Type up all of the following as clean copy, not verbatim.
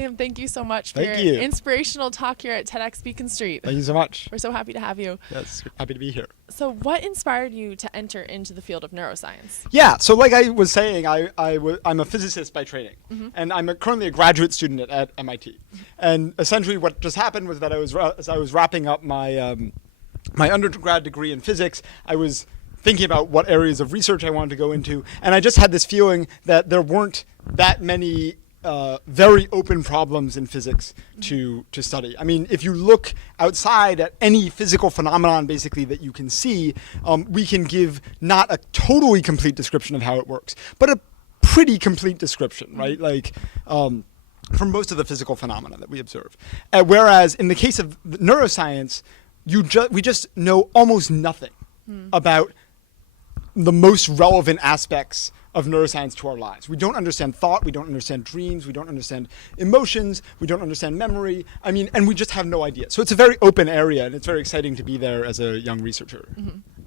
Sam, thank you so much for Thank your you. inspirational talk here at TEDxBeaconStreet. Thank you so much. We're so happy to have you. Yes, happy to be here. So what inspired you to enter into the field of neuroscience? Yeah, so like I was saying, I'm a physicist by training, and I'm currently a graduate student at MIT. And essentially what just happened was that as I was wrapping up my, my undergrad degree in physics, I was thinking about what areas of research I wanted to go into, and I just had this feeling that there weren't that many very open problems in physics to study. I mean, if you look outside at any physical phenomenon basically that you can see, we can give not a totally complete description of how it works, but a pretty complete description, right? Like, for most of the physical phenomena that we observe. Whereas in the case of neuroscience, we just know almost nothing about the most relevant aspects of neuroscience to our lives. We don't understand thought, we don't understand dreams, we don't understand emotions, we don't understand memory. I mean, and we just have no idea. So it's a very open area, and it's very exciting to be there as a young researcher.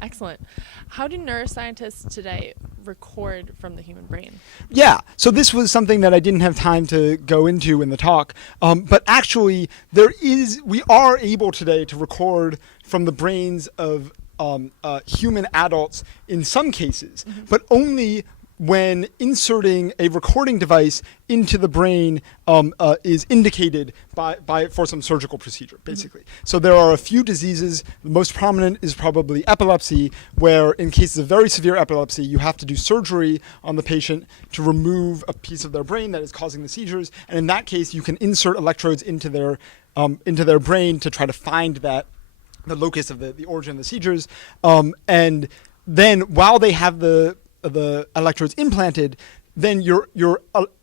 Excellent. How do neuroscientists today record from the human brain? Yeah, so this was something that I didn't have time to go into in the talk, but actually we are able today to record from the brains of human adults in some cases, but only when inserting a recording device into the brain is indicated for some surgical procedure, basically. So there are a few diseases. The most prominent is probably epilepsy, where in cases of very severe epilepsy, you have to do surgery on the patient to remove a piece of their brain that is causing the seizures. And in that case, you can insert electrodes into their brain to try to find the locus of the origin of the seizures. And then while they have the electrodes implanted, then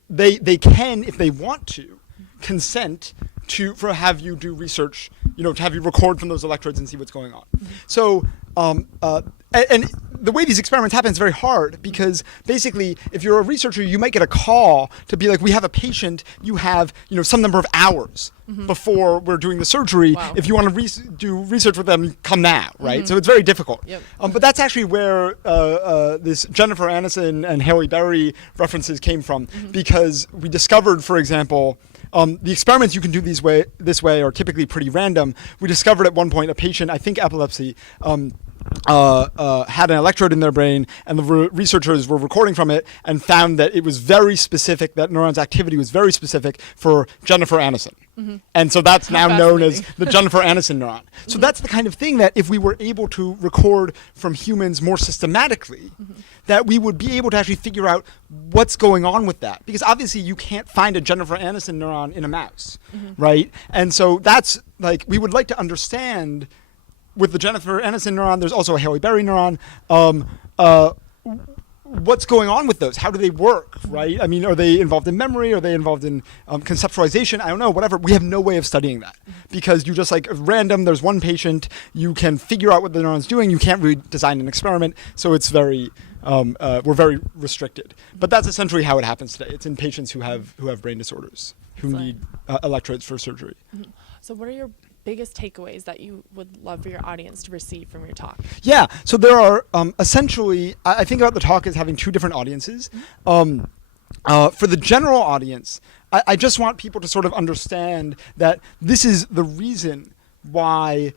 they can, if they want to, consent to have you do research, to have you record from those electrodes and see what's going on. So, and the way these experiments happen is very hard, because basically, if you're a researcher, you might get a call to be like, we have a patient, you have some number of hours before we're doing the surgery. Wow. If you want to do research with them, come now, right? So it's very difficult. Yep. But that's actually where this Jennifer Aniston and Halle Berry references came from, because we discovered, for example, the experiments you can do this way are typically pretty random. We discovered at one point a patient, I think epilepsy, had an electrode in their brain, and the researchers were recording from it and found that it was very specific, that neuron's activity was very specific for Jennifer Aniston. And so that's now known as the Jennifer Aniston neuron. So that's the kind of thing that if we were able to record from humans more systematically, that we would be able to actually figure out what's going on with that. Because obviously you can't find a Jennifer Aniston neuron in a mouse, right? And so that's like, we would like to understand with the Jennifer Aniston neuron, there's also a Halle Berry neuron, what's going on with those? How do they work, right? I mean, are they involved in memory? Are they involved in conceptualization? I don't know, whatever. We have no way of studying that, because you just random, there's one patient, you can figure out what the neuron's doing, you can't really design an experiment, so it's very, we're very restricted. But that's essentially how it happens today. It's in patients who have brain disorders, who need electrodes for surgery. So what are your biggest takeaways that you would love for your audience to receive from your talk? Yeah, so there are essentially, I think about the talk as having two different audiences. For the general audience, I just want people to sort of understand that this is the reason why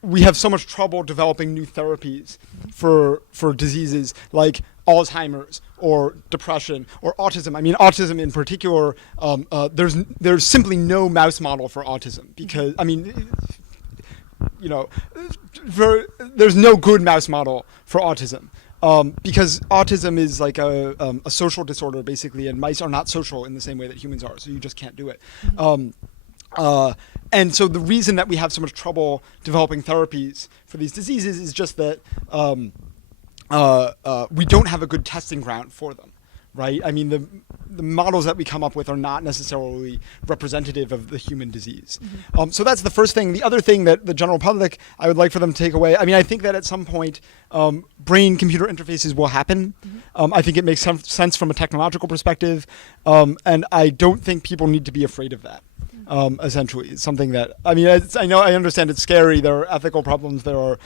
we have so much trouble developing new therapies for diseases like Alzheimer's or depression or autism. I mean, autism in particular, there's simply no mouse model for autism, because, I mean, there's no good mouse model for autism. Because autism is like a social disorder, basically, and mice are not social in the same way that humans are, so you just can't do it. And so the reason that we have so much trouble developing therapies for these diseases is just that we don't have a good testing ground for them, right? I mean, the models that we come up with are not necessarily representative of the human disease. So that's the first thing. The other thing that the general public, I would like for them to take away, I mean, I think that at some point, brain-computer interfaces will happen. I think it makes some sense from a technological perspective, and I don't think people need to be afraid of that. essentially. It's something that, I mean, I understand it's scary. There are ethical problems. There are,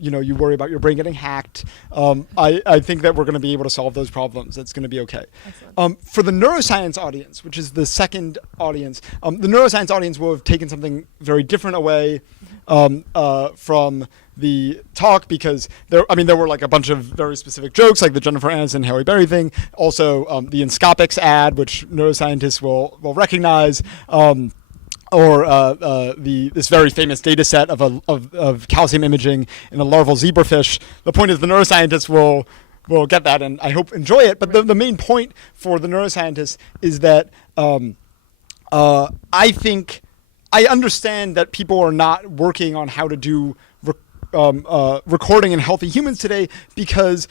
you worry about your brain getting hacked. I think that we're going to be able to solve those problems. It's going to be okay. For the neuroscience audience, which is the second audience, the neuroscience audience will have taken something very different away from the talk, because there were like a bunch of very specific jokes, like the Jennifer Aniston, Halle Berry thing. Also, the Inscopix ad, which neuroscientists will recognize, or this very famous data set of calcium imaging in a larval zebrafish. The point is, the neuroscientists will get that, and I hope enjoy it. But the main point for the neuroscientists is that I think I understand that people are not working on how to do recording in healthy humans today, because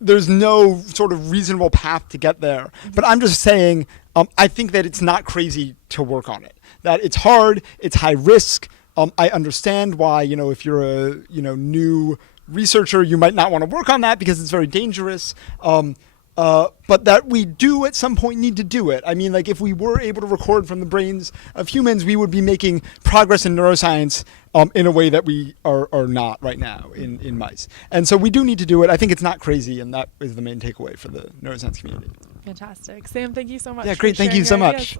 there's no sort of reasonable path to get there. But I'm just saying, I think that it's not crazy to work on it. That it's hard, it's high risk. I understand why, if you're a new researcher, you might not want to work on that because it's very dangerous. But that we do at some point need to do it. I mean, like, if we were able to record from the brains of humans, we would be making progress in neuroscience in a way that we are not right now in mice. And so we do need to do it. I think it's not crazy, and that is the main takeaway for the neuroscience community. Fantastic. Sam, thank you so much. Yeah, great. Thank you so much.